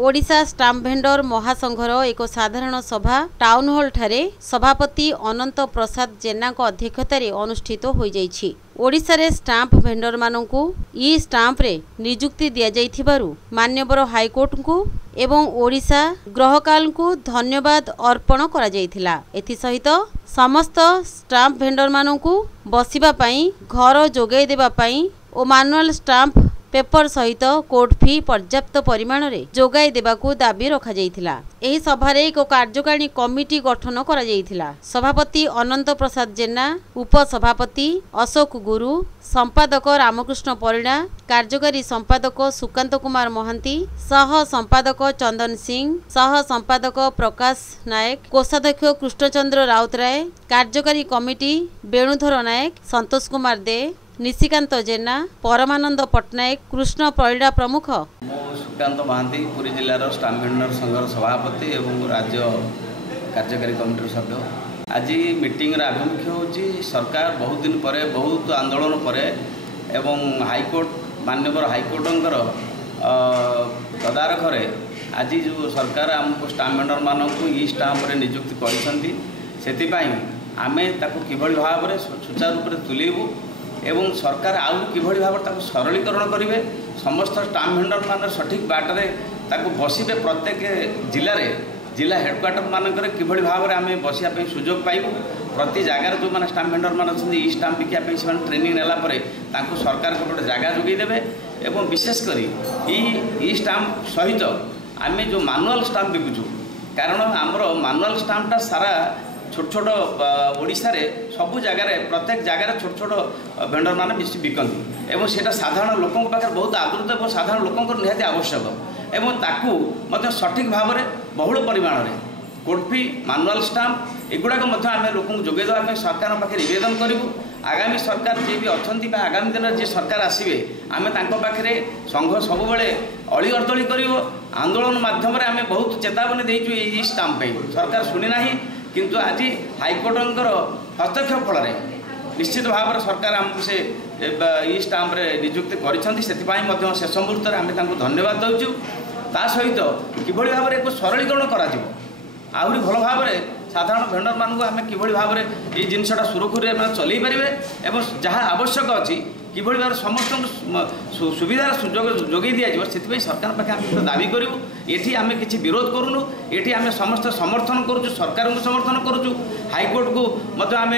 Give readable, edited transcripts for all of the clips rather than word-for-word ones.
Odisha stamp vendor महासंघर एक साधारण सभा टाउन हॉल ठारे सभापति अनंत प्रसाद जेना अध्यक्षतार अनुष्ठित हो जाइछि। ओडिशा रे स्टाम्प भेंडर मानकु ई स्टाम्प रे नियुक्ति दिया जाइथिबारु मान्यवर हाईकोर्ट को एवं ओडिशा ग्राहकाल को धन्यवाद अर्पण करा जाइथिला। एथि सहित समस्त स्टाम्प भेंडर मानकु बसिबा पई घर जोगाई देबा पई ओ मैनुअल स्टाम्प पेपर सहित कोर्ट फी पर्याप्त परिमाण रे जोगाई देबाकू दाबी रखा जाइथिला। एही सभारे एक कार्यकारिणी कमिटी गठन करा जाइथिला। सभापति अनंत प्रसाद जेना, उपसभापति अशोक गुरु, संपादक रामकृष्ण परिणा, कार्यकारी संपादक सुकांत कुमार महांती, सह संपादक चंदन सिंह, सह संपादक प्रकाश नायक, कोषाध्यक्ष कृष्णचंद्र राउतराय, कार्यकारी कमिटी वेणुधर नायक, संतोष कुमार दे, निशिकांत जेना, परमानंद पट्टनायक, कृष्ण परिडा प्रमुख। सुकांत महांती पुरी जिलार स्टाम्प भेंडर संघर सभापति एवं राज्य कार्यकारी कमिटी सभ्य। आज मीटिंग आभिमुख्य होची सरकार बहुत दिन पर बहुत आंदोलन पर एवं हाईकोर्ट मान्यवर हाईकोर्टर तदारख आज जो सरकार आमको स्टाम्प भेंडर मानक ई स्टाम्प नियुक्ति कर आमे ताकू किभଳି भाव सुचारू रूप से तुलेबू एवं सरकार आउ किभଳି भाव सरलीकरण करेंगे। समस्त स्टाम्प भेंडर मान सठिक बाटरे ताकू बसबे प्रत्येक जिला हेडक्वार्टर मानक किभଳି भाव में आम बसिया सुजोग पाइबू। प्रति जगार जो मैंने स्टाम्प भेंडर मान अच्छे ई स्टाम्प बिकापी से ट्रेनिंग नेलापर सरकार गोटे जगह जोगेदेवे एवं विशेषकर ई स्टाम्प सहित आम जो मैनुअल स्टाम्प बिकुचु कारण आमर मैनुअल स्टाम्पटा सारा छोट छोट ओडिशा रे सबु जगार प्रत्येक जगार छोट छोट भेंडर मान बिकती एवं सेटा साधारण लोकों पाखे बहुत आदृत और साधारण लोकों निहाती आवश्यक एवं ताकू मध्य सठिक भाव में बहुल परिमाण में कोर्ट फी मैनुअल स्टाम्प एगुड़ाक आम लोक जोगे देवाई सरकार पाखे निवेदन करूँ। आगामी सरकार जी भी अच्छा आगामी दिन जी सरकार आसवे आम पाखे संघ सब अली अर्दली कर आंदोलन मध्यम आम बहुत चेतावनी देचु ई स्टाम्प सरकार शुणिना किंतु आज हाईकोर्टर हस्तक्षेप फल निश्चित भाव में सरकार आमको से ई स्टाम्प नियुक्ति कर शेष मुहूर्त में आम धन्यवाद दूँ। ता सहित किभଳି भाव में एक सरलीकरण करा आहरी भल भाव में साधारण भेंडर मानक आम किभଳି भाव में ये जिनटा सुरखुरी चल पारे और जहाँ आवश्यक अच्छी किभଳି भाव समस्त सुविधार सुजोग जोगे दिज्व से सरकार पाखे आम दाबी करूँ। ये आम किसी विरोध करूँ ये आम समस्त समर्थन करुँ सरकार को समर्थन करुँ हाईकोर्ट को मत आम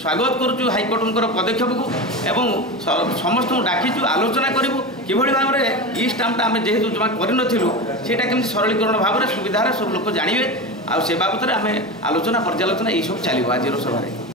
स्वागत करुँ हाईकोर्ट पदक्षेप को एवं समस्त डाकिचु आलोचना करूँ किभଳି भाव में ई स्टाम्पटा आम जेहेतु जमा करूँ सेटा केमती सरलीकरण भाव में सुविधार सब लोग जानवे आ से बाबद आम आलोचना पर्यालोचना यही सब चलो आज सभार।